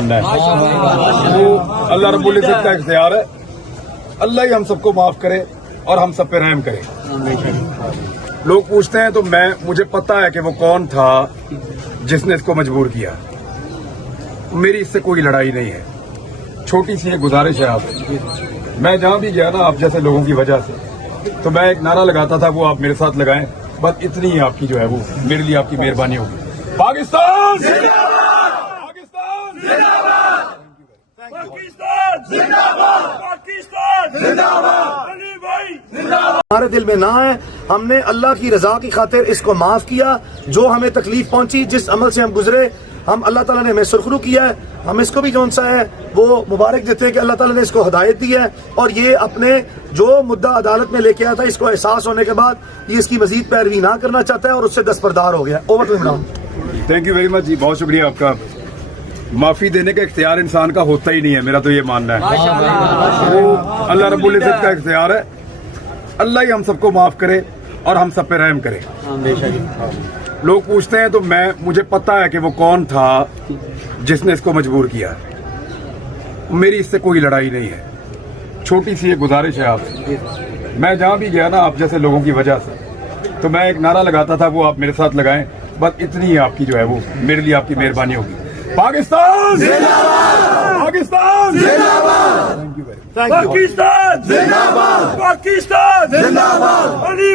وہ اللہ رب العزت کا اختیار ہے. اللہ ہی ہم سب کو معاف کرے اور ہم سب پہ رحم کرے. لوگ پوچھتے ہیں تو مجھے پتا ہے کہ وہ کون تھا جس نے اس کو مجبور کیا. میری اس سے کوئی لڑائی نہیں ہے. چھوٹی سی ایک گزارش ہے آپ سے. میں جہاں بھی گیا نا آپ جیسے لوگوں کی وجہ سے, تو میں ایک نعرہ لگاتا تھا, وہ آپ میرے ساتھ لگائیں. بس اتنی ہی آپ کی جو ہے وہ میرے لیے آپ کی مہربانی ہوگی. پاکستان زندہ باد, پاکستان زندہ باد, پاکستان زندہ باد, پاکستان زندہ باد, علی بھائی زندہ باد. ہمارے دل میں نہ ہے. ہم نے اللہ کی رضا کی خاطر اس کو معاف کیا. جو ہمیں تکلیف پہنچی, جس عمل سے ہم گزرے, ہم اللہ تعالیٰ نے ہمیں سرخرو کیا ہے. ہم اس کو بھی جون سا ہے وہ مبارک دیتے ہیں کہ اللہ تعالیٰ نے اس کو ہدایت دی ہے, اور یہ اپنے جو مدعا عدالت میں لے کے آیا تھا, اس کو احساس ہونے کے بعد یہ اس کی مزید پیروی نہ کرنا چاہتا ہے اور اس سے دستبردار ہو گیا. Over to Imran. Thank you very much جی, بہت شکریہ آپ کا. معافی دینے کا اختیار انسان کا ہوتا ہی نہیں ہے, میرا تو یہ ماننا ہے. وہ اللہ رب العزت کا اختیار ہے. اللہ ہی ہم سب کو معاف کرے اور ہم سب پہ رحم کرے. لوگ پوچھتے ہیں تو مجھے پتا ہے کہ وہ کون تھا جس نے اس کو مجبور کیا. میری اس سے کوئی لڑائی نہیں ہے. چھوٹی سی ایک گزارش ہے آپ سے. میں جہاں بھی گیا نا آپ جیسے لوگوں کی وجہ سے, تو میں ایک نعرہ لگاتا تھا, وہ آپ میرے ساتھ لگائیں. بس اتنی ہی آپ کی جو ہے وہ میرے لیے آپ کی مہربانی ہوگی. پاکستان زندہ باد, پاکستان زندہ باد, پاکستان زندہ باد, پاکستان زندہ باد, علی